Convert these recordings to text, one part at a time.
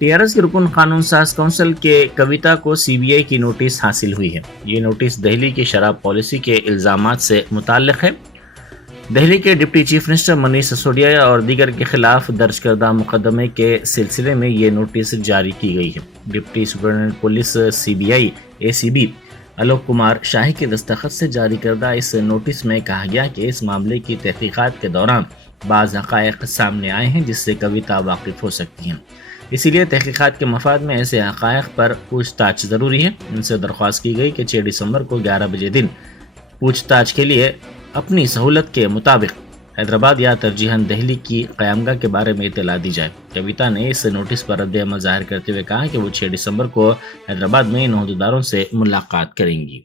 TRS के रुकन कानून साज काउंसिल के कविता को सीबीआई की नोटिस हासिल हुई है। ये नोटिस दिल्ली की शराब पॉलिसी के इल्जामात से मुताल्लिक़ है। दिल्ली के deputy chief minister Manish Sisodia और दीगर के खिलाफ दर्ज करदा मुकदमे के सिलसिले में ये नोटिस जारी की गई है। Deputy superintendent police CBI ACB Alok Kumar Shahi के दस्तखत से जारी करदा इस नोटिस में कहा गया कि इस मामले की तहकीकात के दौरान बाज़ हक़ाइक़ सामने आए हैं जिससे कविता वाकिफ़ हो सकती हैं। इसीलिए तहकीकात के मफाद में ऐसे हक़ाइक़ पर पूछताछ ज़रूरी है। उनसे दरख्वास्त की गई कि 6 दिसंबर को 11 बजे दिन पूछताछ के लिए अपनी सहूलत के मुताबिक हैदराबाद या तरजीहन दिल्ली की क़यामगाह के बारे में इत्तला दी जाए। कविता ने इस नोटिस पर रद्द-ए-अमल ज़ाहिर करते हुए कहा कि वो 6 दिसंबर को हैदराबाद में इन अहदेदारों से मुलाकात करेंगी।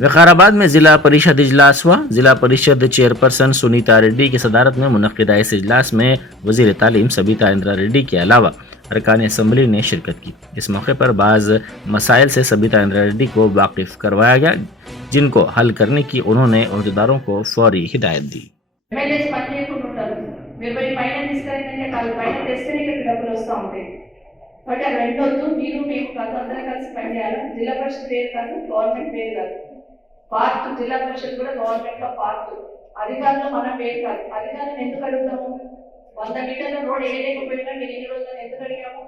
विकाराबाद में जिला परिषद इजलास हुआ। जिला परिषद चेयरपर्सन सुनीता रेड्डी की सदारत में मुनक्किदा इस इजलास में वज़ीर तालीम सबिता इंद्रा रेड्डी के अलावा अरकान असम्बली ने शिरकत की। इस मौके पर बाज़ मसाइल से सबिता इंद्रा रेड्डी को वाकिफ करवाया गया, जिनको हल करने की उन्होंने अहदेदारों को फौरी हिदायत दी। పార్ట్ జిల్లా పరిషత్ కూడా గవర్నమెంట్ లో పార్ట్ అధికారులు మన పేరు కాదు. అధికారులను ఎందుకు అడుగుతాము? 100 మీటర్ల రోడ్ వేయలేకపోయినా మీరు ఎన్ని రోజులు ఎందుకు అడిగాము?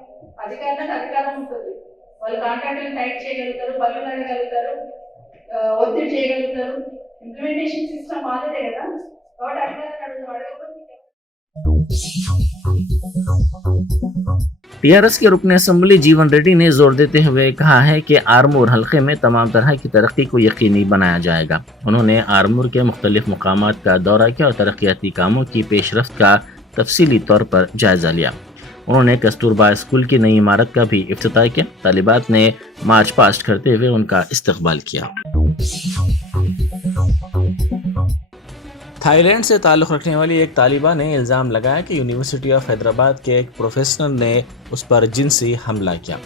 అధికారులకు అధికారం ఉంటుంది. వాళ్ళు కాంట్రాక్టులు టైట్ చేయగలుగుతారు, పనులు అడగలుగుతారు, ఒత్తిడి చేయగలుగుతారు. ఇంప్లిమెంటేషన్ సిస్టమ్ వాళ్ళదే కదా. కాబట్టి అధికారులను అడగకపోతే टीआरएस के रुकन असम्बली जीवन रेड्डी ने जोर देते हुए कहा है कि आरमूर हल्के में तमाम तरह की तरक्की को यकीनी बनाया जाएगा। उन्होंने आरमूर के मुख्तलिफ मकामात का दौरा किया और तरक्याती कामों की पेशरफ्त का तफसीली तौर पर जायजा लिया। उन्होंने कस्तूरबा स्कूल की नई इमारत का भी इफ्तिताह किया। तालिबात ने मार्च पास्ट करते हुए उनका इस्तकबाल किया। थाईलैंड से ताल्लुक़ रखने वाली एक तालिबा ने इल्ज़ाम लगाया कि यूनिवर्सिटी ऑफ हैदराबाद के एक प्रोफेसर ने उस पर जिनसी हमला किया।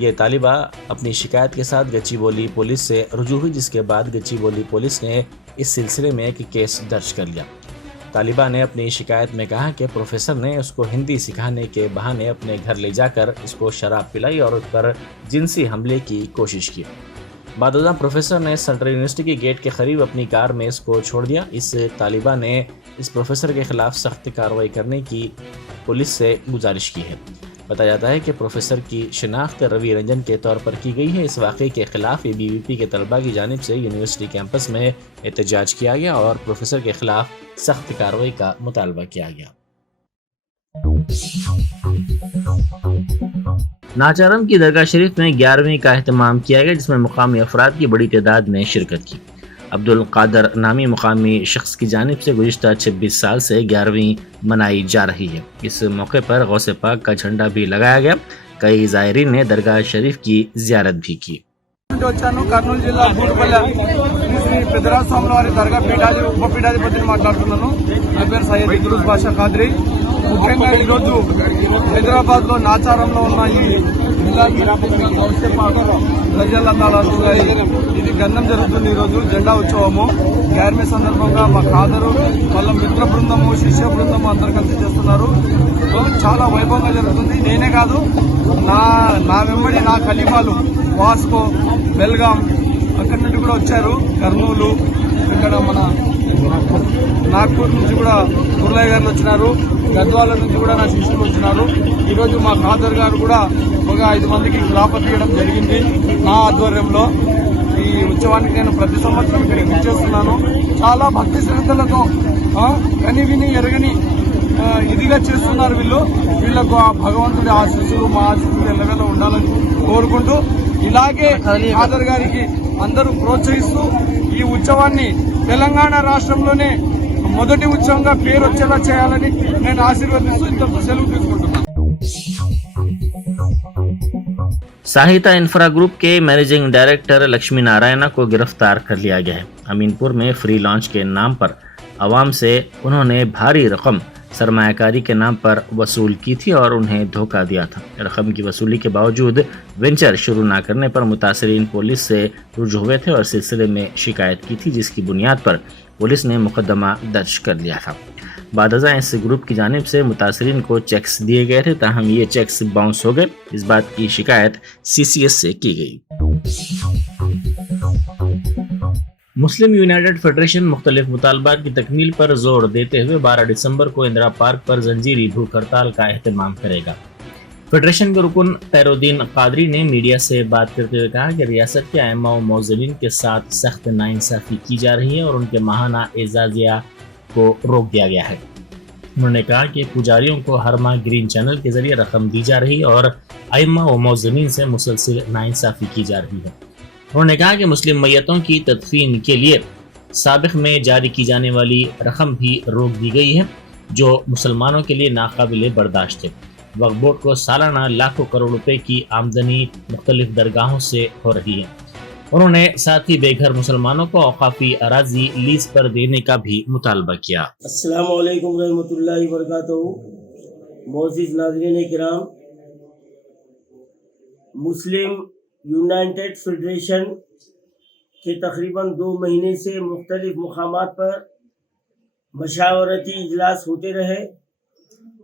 ये तालिबा अपनी शिकायत के साथ गच्चीबोली पुलिस से रुजू हुई, जिसके बाद गच्चीबोली पुलिस ने इस सिलसिले में एक केस दर्ज कर लिया। तालिबा ने अपनी शिकायत में कहा कि प्रोफेसर ने उसको हिंदी सिखाने के बहाने अपने घर ले जाकर इसको शराब पिलाई और उस पर जिनसी हमले की कोशिश की। बादशाह प्रोफेसर ने सेंट्रल यूनिवर्सिटी के गेट के करीब अपनी कार में इसको छोड़ दिया। इस तालिबा ने इस प्रोफेसर के खिलाफ सख्त कार्रवाई करने की पुलिस से गुजारिश की है। बताया जाता है कि प्रोफेसर की शिनाख्त रवि रंजन के तौर पर की गई है। इस वाक़े के खिलाफ एबीवीपी के तलबा की जानिब से यूनिवर्सिटी कैंपस में एहतजाज किया गया और प्रोफेसर के खिलाफ सख्त कार्रवाई का मुतालबा किया गया। नाचारम की दरगाह शरीफ में 11वीं का एहतमाम किया गया, जिसमें मुकामी अफराद की बड़ी तादाद ने शिरकत की। अब्दुल कादर नामी मुकामी शख्स की जानिब से गुज़िश्ता 26 साल से 11वीं मनाई जा रही है। इस मौके पर गौसे पाक का झंडा भी लगाया गया। कई ज़ायरीन ने दरगाह शरीफ की ज़ियारत भी की। కర్నూలు జిల్లా బూటుపల్లె శ్రీ పెద్దరాజస్వామి వారి దర్గా ఉపపీఠాధిపతిని మాట్లాడుతున్నాను. నా పేరు సయ్యద్ ఇద్రూస్ బాషా ఖాద్రి. ముఖ్యంగా ఈరోజు హైదరాబాద్ లో నాచారంలో ఉన్న ఈ ఇది గంధం జరుగుతుంది. ఈరోజు జెండా ఉత్సవము 11వ సందర్భంగా మా ఖాదరు వాళ్ళ మిత్ర బృందము శిష్య బృందము అందరు కలిసి చేస్తున్నారు. చాలా వైభవంగా జరుగుతుంది. నేనే కాదు, నా వెంబడి నా ఖలీఫాలు వాస్కో, బెల్గాం అక్కడి నుండి కూడా వచ్చారు. కర్నూలు, ఇక్కడ మన నాగ్పూర్ నుంచి కూడా మురళయ్య గారు వచ్చినారు. గద్వాల నుంచి కూడా నా శిష్యులు వచ్చినారు. ఈరోజు మా ఖాదర్ గారు కూడా ఒక 5 మందికి ఖిలాఫత్ ఇవ్వడం జరిగింది నా ఆధ్వర్యంలో. ఈ ఉత్సవానికి నేను ప్రతి సంవత్సరం ఇక్కడికి వచ్చేస్తున్నాను. చాలా భక్తి శ్రద్ధలతో కని విని ఎరగని ఇదిగా చేస్తున్నారు వీళ్ళకు ఆ భగవంతుడి ఆశీస్సులు మా ఆశీస్సులు ఎల్లవేళ ఉండాలని కోరుకుంటూ, ఇలాగే ఖాదర్ గారికి అందరూ ప్రోత్సహిస్తూ ఈ ఉత్సవాన్ని తెలంగాణ రాష్ట్రంలోనే మొదటి ఉత్సవంగా పేరు వచ్చేలా చేయాలని నేను ఆశీర్వదిస్తూ ఇంత సెలవు తీసుకుంటున్నాను. साहिता इंफ्रा ग्रुप के मैनेजिंग डायरेक्टर लक्ष्मी नारायणा को गिरफ्तार कर लिया गया है। अमीनपुर में फ्री लॉन्च के नाम पर आवाम से उन्होंने भारी रकम सरमायाकारी के नाम पर वसूल की थी और उन्हें धोखा दिया था। रकम की वसूली के बावजूद वेंचर शुरू न करने पर मुतासरीन पुलिस से रुजू हुए थे और सिलसिले में शिकायत की थी, जिसकी बुनियाद पर पुलिस ने मुकदमा दर्ज कर लिया था। बादजा इस ग्रुप की जानिब से मुतासरीन को चेक्स दिए गए थे, ताहम ये चेक्स बाउंस हो गए। इस बात की शिकायत CCS से की गई। मुस्लिम यूनाइटेड फेडरेशन मुख्तलिफ मुतालबात की तकमील पर जोर देते हुए 12 दिसंबर को इंदिरा पार्क पर जंजीरी भूख हड़ताल का एहतमाम करेगा। फेडरेशन के रुकन खैरुद्दीन कादरी ने मीडिया से बात करते हुए कहा कि रियासत के अइम्मा व मौज़िनीन के साथ सख्त नाइंसाफ़ी की जा रही है और उनके माहाना एजाज़िया को रोक दिया गया है। उन्होंने कहा कि पुजारियों को हर माह ग्रीन चैनल के जरिए रकम दी जा रही है और अइम्मा व मौज़िनीन से मुसलसिल नाइंसाफ़ी की जा रही है। उन्होंने कहा कि मुस्लिम मैयतों की तदफीन के लिए साबिक़ में जारी की जाने वाली रकम भी रोक दी गई है, जो मुसलमानों के लिए नाकाबिले बर्दाश्त है। वक्फ बोर्ड को सालाना लाखों करोड़ रुपए की आमदनी मुख्तलिफ दरगाहों से हो रही है। उन्होंने साथ ही बेघर मुसलमानों को औकाफी अराजी लीज पर देने का भी मुतालबा किया। अस्सलामु अलैकुम रहमतुल्लाहि व बरकातहू। मोअज़्ज़िज़ नाज़रीन किराम, मुस्लिम यूनाइटेड फेडरेशन के तकरीबन 2 महीने से मुख्तलिफ मुकामात पर मशावरती इजलास होते रहे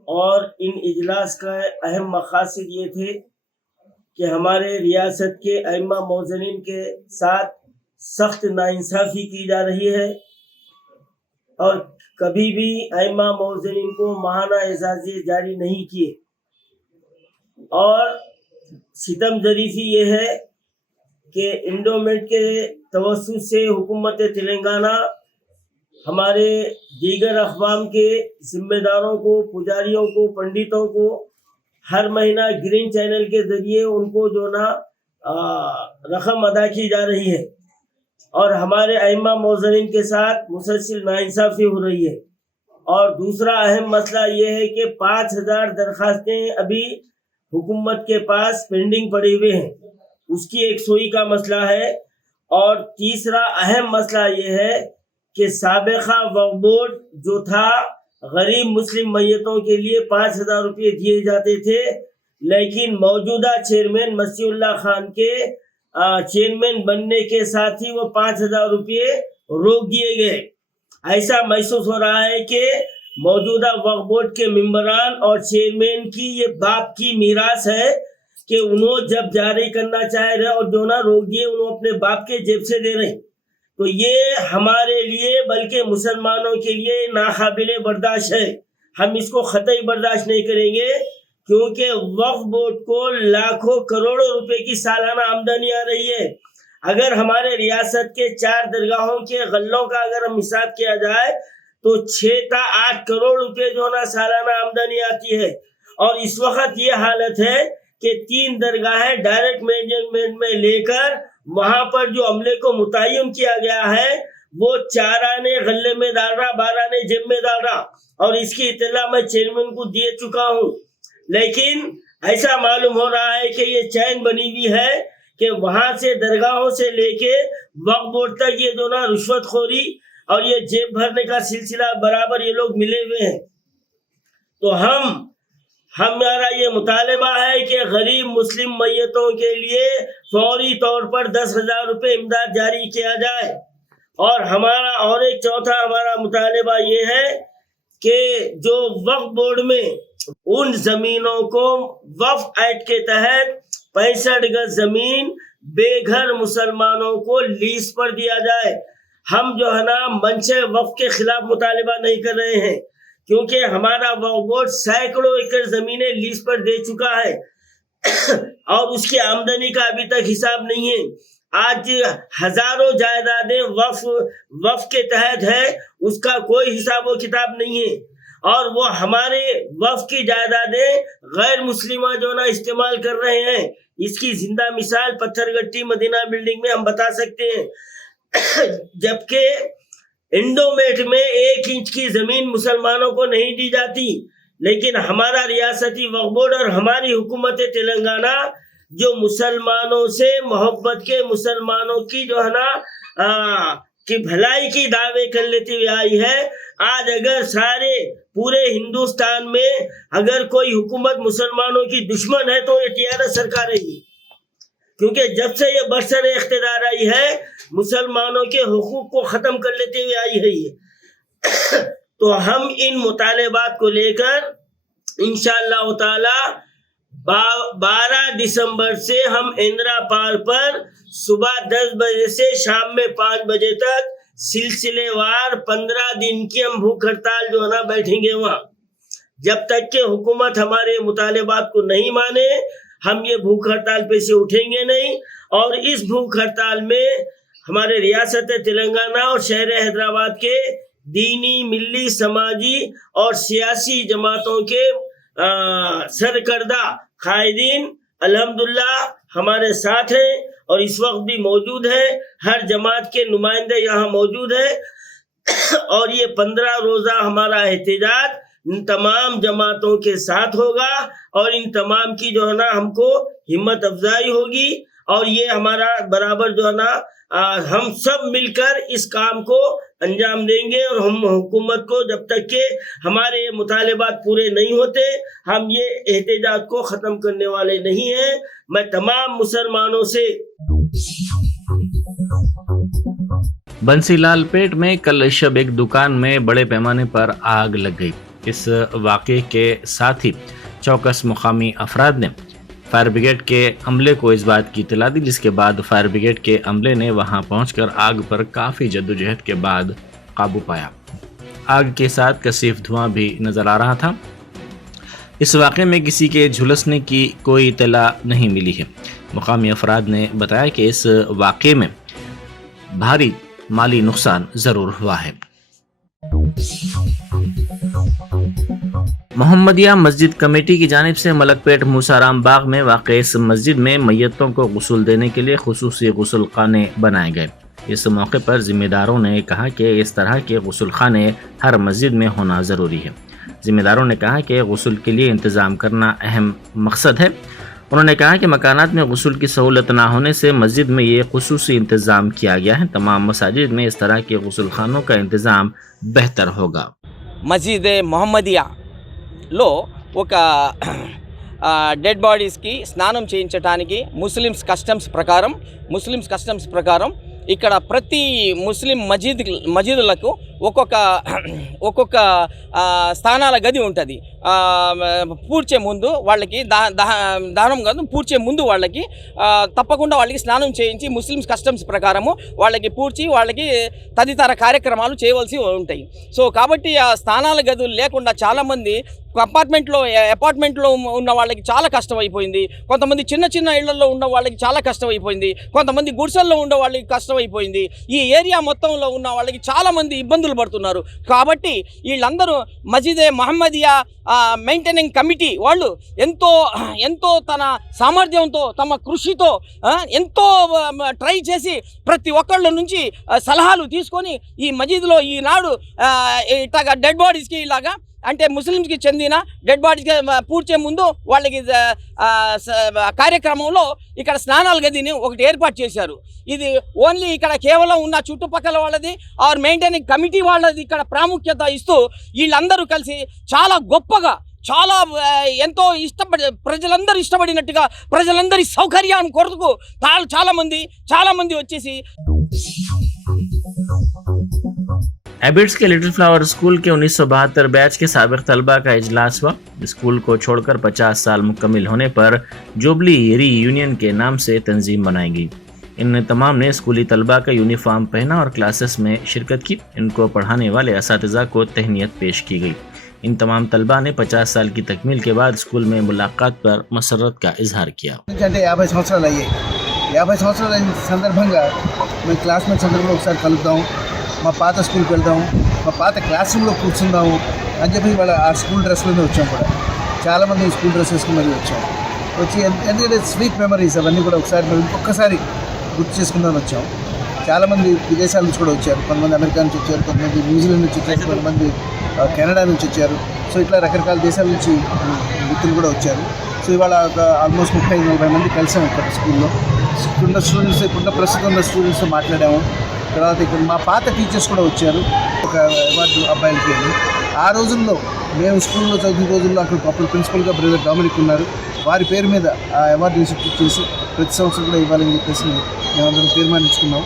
और इन इजलास का अहम मकासद ये थे कि हमारे रियासत के अइम्मा मौज़िनीन के साथ सख्त नाइंसाफ़ी की जा रही है और कभी भी अइम्मा मौज़िनीन को माहाना एजाज़े जारी नहीं किए। और सितम ज़रीफ़ी ये है कि इंडोमेट के तवस्सुत से हुकूमत तेलंगाना हमारे दीगर अक़वाम के ज़िम्मेदारों को, पुजारियों को, पंडितों को हर महीना ग्रीन चैनल के ज़रिए उनको जो ना रकम अदा की जा रही है और हमारे अइम्मा मौज़िनीन के साथ मुसलसिल नाइंसाफ़ी हो रही है। और दूसरा अहम मसला ये है कि 5000 दरख्वास्तें अभी हुकूमत के पास पेंडिंग पड़े हुए हैं, उसकी एक सोई का मसला है। और तीसरा अहम मसला ये है कि साबिक़ा वक्फ बोर्ड जो था गरीब मुस्लिम मैयतों के लिए 5000 रुपये दिए जाते थे, लेकिन मौजूदा चेयरमैन मसीहुल्लाह खान के चेयरमैन बनने के साथ ही वो 5000 रुपये रोक दिए गए। ऐसा महसूस हो रहा है कि मौजूदा वक्फ बोर्ड के मेंबरान और चेयरमैन की ये बाप की मीरास है कि उन्होंने जब जारी करना चाह रहे और जो ना रोक दिए उन्होंने अपने बाप के जेब से दे रहे। तो ये हमारे लिए बल्कि मुसलमानों के लिए नाकाबिले बर्दाश्त है। हम इसको ख़तई बर्दाश्त नहीं करेंगे, क्योंकि वक्फ बोर्ड को लाखों करोड़ों रुपए की सालाना आमदनी आ रही है। अगर हमारे रियासत के 4 दरगाहों के गल्लों का अगर हम हिसाब किया जाए तो 6 से 8 करोड़ रुपए जो ना सालाना आमदनी आती है। और इस वक्त ये हालत है कि 3 दरगाहें डायरेक्ट मैनेजमेंट में लेकर वहां पर जो अमले को मुतय्यन किया गया है वो 4 आने गले में डाल रहा, 12 आने जेब में डाल रहा, और इसकी इत्तला मैं चेयरमैन को दे चुका हूँ। लेकिन ऐसा मालूम हो रहा है कि ये चैन बनी हुई है कि वहां से दरगाहों से लेके वक्फ बोर्ड तक ये जो ना रुश्वतखोरी और ये जेब भरने का सिलसिला बराबर ये लोग मिले हुए हैं। तो हमारा ये मुतालबा है कि गरीब मुस्लिम मैयतों के लिए फौरी तौर पर 10,000 रुपये इमदाद जारी किया जाए। और हमारा और एक चौथा हमारा मुतालबा ये है कि जो वक्फ बोर्ड में उन जमीनों को वक्फ एक्ट के तहत 65 गज जमीन बेघर मुसलमानों को लीज पर दिया जाए। हम जो है ना मंशे वक्फ के खिलाफ मुतालबा नहीं कर रहे हैं, क्योंकि हमारा वक्फ बोर्ड सैकड़ों एकड़ जमीनें लीज पर दे चुका है और उसकी आमदनी का अभी तक हिसाब नहीं है। आज हजारों जायदादें वक्फ के तहत है, उसका कोई हिसाब व किताब नहीं है। और वो हमारे वक्फ की जायदादें गैर मुस्लिमा जो ना इस्तेमाल कर रहे हैं। इसकी जिंदा मिसाल पत्थरगट्टी मदीना बिल्डिंग में हम बता सकते हैं। जबकि इंडोमेट में 1 इंच की जमीन मुसलमानों को नहीं दी जाती, लेकिन हमारा रियासती वक्फ बोर्ड और हमारी हुकूमत तेलंगाना जो मुसलमानों से मोहब्बत के, मुसलमानों की जो है ना की भलाई की दावे कर लेती हुई आई है। आज अगर सारे पूरे हिंदुस्तान में अगर कोई हुकूमत मुसलमानों की दुश्मन है तो ये टीआरएस सरकार है, क्योंकि जब से ये बरसर इख्तिदार आई है मुसलमानों के हुकूक को ख़त्म कर लेते हुए आई है ये। तो हम इन मुतालबात को लेकर इंशाअल्लाह ताला 12 दिसंबर से हम इंदिरा पार्क पर सुबह 10 बजे से शाम में 5 बजे तक सिलसिलेवार 15 दिन की हम भूख हड़ताल जो है ना बैठेंगे वहाँ। जब तक कि हुकूमत हमारे मुतालबात को नहीं माने हम ये भूख हड़ताल पे से उठेंगे नहीं। और इस भूख हड़ताल में हमारे रियासत तेलंगाना और शहर हैदराबाद के दीनी, मिली, समाजी और सियासी जमातों के सरकर्दा कायदीन अल्हम्दुलिल्लाह हमारे साथ हैं और इस वक्त भी मौजूद है। हर जमात के नुमाइंदे यहाँ मौजूद है और ये 15 रोजा हमारा एहतजाज इन तमाम जमातों के साथ होगा और इन तमाम की जो है ना हमको हिम्मत अफजाई होगी और ये हमारा बराबर जो है ना हम सब मिलकर इस काम को अंजाम देंगे। और हम हुकूमत को जब तक के हमारे ये मुतालबात पूरे नहीं होते हम ये एहतजाज को ख़त्म करने वाले नहीं हैं। मैं तमाम मुसलमानों से बंसीलाल पेट में कल शब एक दुकान में बड़े पैमाने पर आग लग गई। इस वाक़े के साथ ही चौकस मुकामी अफराद ने फायर ब्रिगेड के अमले को इस बात की इत्तला दी, जिसके बाद फायर ब्रिगेड के अमले ने वहां पहुंचकर आग पर काफ़ी जद्दोजहद के बाद काबू पाया। आग के साथ कसीफ धुआं भी नज़र आ रहा था। इस वाक़े में किसी के झुलसने की कोई इत्तला नहीं मिली है। मुकामी अफराद ने बताया कि इस वाक़े में भारी माली नुकसान ज़रूर हुआ है। मोहम्मदिया मस्जिद कमेटी की जानिब से मलकपेट मूसाराम बाग में वाक़े इस मस्जिद में मैयतों को गुस्ल देने के लिए खुसूसी गुस्ल खाने बनाए गए। इस मौके पर ज़िम्मेदारों ने कहा कि इस तरह के गुस्ल खाने हर मस्जिद में होना ज़रूरी है। ज़िम्मेदारों ने कहा कि गुस्ल के लिए इंतज़ाम करना अहम मकसद है। उन्होंने कहा कि मकानात में गुस्ल की सहूलत ना होने से मस्जिद में ये खुसूसी इंतज़ाम किया गया है। तमाम मसाजिद में इस तरह के गुस्ल खानों का इंतज़ाम बेहतर होगा। మసీద్ మొహమ్మదియాలో ఒక డెడ్ బాడీస్కి స్నానం చేయించడానికి ముస్లిమ్స్ కస్టమ్స్ ప్రకారం ఇక్కడ ప్రతి ముస్లిం మసీదులకు ఒక్కొక్క స్థానాల గది ఉంటుంది. పూడ్చే ముందు వాళ్ళకి దానం కాదు, పూడ్చే ముందు వాళ్ళకి తప్పకుండా వాళ్ళకి స్నానం చేయించి ముస్లిమ్స్ కస్టమ్స్ ప్రకారము వాళ్ళకి పూడ్చి వాళ్ళకి తదితర కార్యక్రమాలు చేయవలసి ఉంటాయి. సో కాబట్టి ఆ స్థానాల గదులు లేకుండా చాలామంది అపార్ట్మెంట్లో ఉన్న వాళ్ళకి చాలా కష్టం అయిపోయింది. కొంతమంది చిన్న ఇళ్లలో ఉన్న వాళ్ళకి చాలా కష్టం అయిపోయింది. కొంతమంది గుడిసెల్లో ఉన్న వాళ్ళకి కష్టం అయిపోయింది. ఈ ఏరియా మొత్తంలో ఉన్న వాళ్ళకి చాలామంది ఇబ్బందులు పడుతున్నారు. కాబట్టి వీళ్ళందరూ మసీదే మహమ్మదియా మెయింటైనింగ్ కమిటీ వాళ్ళు ఎంతో తన సామర్థ్యంతో తమ కృషితో ఎంతో ట్రై చేసి ప్రతి ఒక్కళ్ళ నుంచి సలహాలు తీసుకొని ఈ మసీదులో ఈనాడు ఇట్లాగా డెడ్ బాడీస్కి ఇలాగా అంటే ముస్లిమ్స్కి చెందిన డెడ్ బాడీస్కి పూడ్చే ముందు వాళ్ళకి కార్యక్రమంలో ఇక్కడ స్నానాల గదిని ఒకటి ఏర్పాటు చేశారు. ఇది ఓన్లీ ఇక్కడ కేవలం ఉన్న చుట్టుపక్కల వాళ్ళది ఆర్ మెయింటైనింగ్ కమిటీ వాళ్ళది ఇక్కడ ప్రాముఖ్యత ఇస్తూ వీళ్ళందరూ కలిసి చాలా గొప్పగా చాలా ఎంతో ప్రజలందరూ ఇష్టపడినట్టుగా ప్రజలందరి సౌకర్యం కొరకు చాలామంది వచ్చేసి एबिट्स के लिटिल फ्लावर स्कूल के 1972 बैच के साबिक तलबा का इजलास हुआ। स्कूल को छोड़कर 50 साल मुकम्मिल होने पर जुबली री यूनियन के नाम से तंजीम बनाई गई। इन तमाम ने स्कूली तलबा का यूनिफॉर्म पहना और क्लासेस में शिरकत की। इनको पढ़ाने वाले असातिज़ा को तहनीत पेश की गई। इन तमाम तलबा ने 50 साल की तकमील के बाद स्कूल में मुलाकात पर मसरत का इजहार किया। 50 సంవత్సరాల సందర్భంగా మేము క్లాస్మేట్స్ అందరూ కూడా ఒకసారి కలుద్దాం, మా పాత స్కూల్కి వెళ్దాము, మా పాత క్లాస్ రూమ్లో కూర్చుందాము అని చెప్పి వాళ్ళ ఆ స్కూల్ డ్రెస్లోనే వచ్చాం. కూడా చాలామంది స్కూల్ డ్రెస్ వేసుకుని మరీ వచ్చి ఎందుకంటే స్వీట్ మెమరీస్ అవన్నీ కూడా ఒకసారి మేము ఇంకొకసారి గుర్తు చేసుకుందామని వచ్చాం. చాలామంది విదేశాల నుంచి కూడా వచ్చారు. కొంతమంది అమెరికా నుంచి వచ్చారు, కొంతమంది న్యూజిలాండ్ నుంచి వచ్చారు, కొంతమంది కెనడా నుంచి వచ్చారు. సో ఇట్లా రకరకాల దేశాల నుంచి మిత్రులు కూడా వచ్చారు. సో ఇవాళ ఒక ఆల్మోస్ట్ 30-40 మంది కలిసాము ఇక్కడ స్కూల్లో. ఇప్పుడున్న స్టూడెంట్స్, ఇప్పుడున్న ప్రస్తుతం ఉన్న స్టూడెంట్స్తో మాట్లాడాము. తర్వాత ఇక్కడ మా పాత టీచర్స్ కూడా వచ్చారు. ఒక అవార్డు అబ్బాయిలకి వెళ్ళి ఆ రోజుల్లో మేము స్కూల్లో చదివిన రోజుల్లో అక్కడ అప్పుడు ప్రిన్సిపల్గా బ్రదర్ డామినిక్ ఉన్నారు. వారి పేరు మీద ఆ అవార్డు ఇన్స్టిట్యూట్ చేసి ప్రతి సంవత్సరం కూడా ఇవ్వాలని చెప్పేసి మేమందరం తీర్మానించుకున్నాం.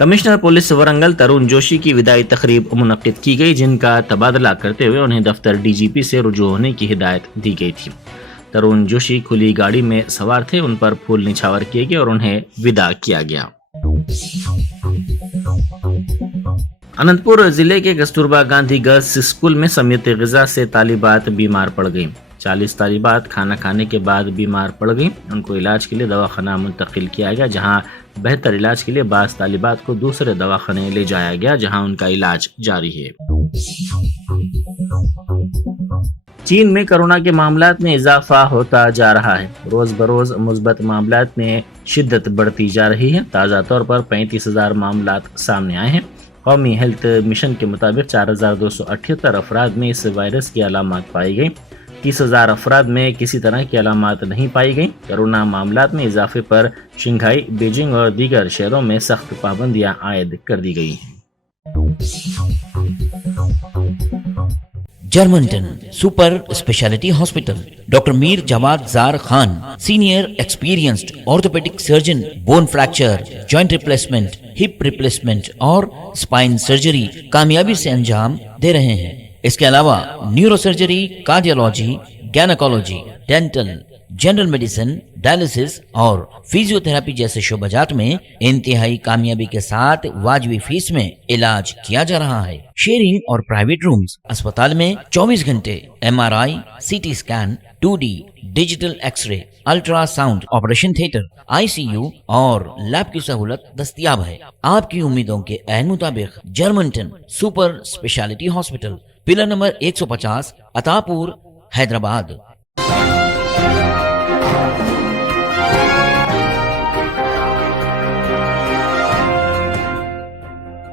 कमिश्नर पुलिस वरंगल तरुण जोशी की विदाई तकरीब मुनक्किद की गई, जिनका तबादला करते हुए उन्हें दफ्तर डीजीपी से रुजू होने की हिदायत दी गई थी। तरुण जोशी खुली गाड़ी में सवार थे, उन पर फूल निछावर किए गए और उन्हें विदा किया गया। अनंतपुर जिले के कस्तूरबा गांधी गर्ल्स स्कूल में समियत ग़िज़ा से तालिबात बीमार पड़ गई। 40 तालिबात खाना खाने के बाद बीमार पड़ गई। उनको इलाज के लिए दवाखाना मुंतकिल किया गया, जहां बेहतर इलाज के लिए बाज़ तालिबात को दूसरे दवाखाने ले जाया गया, जहां उनका इलाज जारी है। चीन में कोरोना के मामलात में इजाफा होता जा रहा है। रोज बरोज मुस्बत मामलात में शिद्दत बढ़ती जा रही है। ताज़ा तौर पर 35,000 मामलात सामने आए हैं। कौमी हेल्थ मिशन के मुताबिक 4,278 अफराद में इस वायरस की अलामत पाई गई। 30,000 अफराद में किसी तरह की अलामत नहीं पाई गई। कोरोना मामलात में इजाफे पर शंघाई, बीजिंग और दीगर शहरों में सख्त पाबंदियां आयद कर दी गई हैं। Germantown super speciality hospital, doctor Mir Jawad Jar Khan, senior experienced orthopaedic surgeon, bone fracture, joint replacement, hip replacement और स्पाइन सर्जरी कामयाबी से अंजाम दे रहे हैं। इसके अलावा neuro surgery, cardiology, gynaecology, dental, general medicine, dialysis और फिजियोथेरेपी जैसे शोबाजात में इंतहाई कामयाबी के साथ वाजबी फीस में इलाज किया जा रहा है। शेयरिंग और प्राइवेट रूम्स। अस्पताल में 24 घंटे MRI, CT scan, 2D digital X-ray, ultrasound, operation theatre, ICU और लैब की सहूलत दस्तयाब है। आपकी उम्मीदों के ऐन मुताबिक Germanton super speciality hospital, pillar number 150, Attapur, Hyderabad.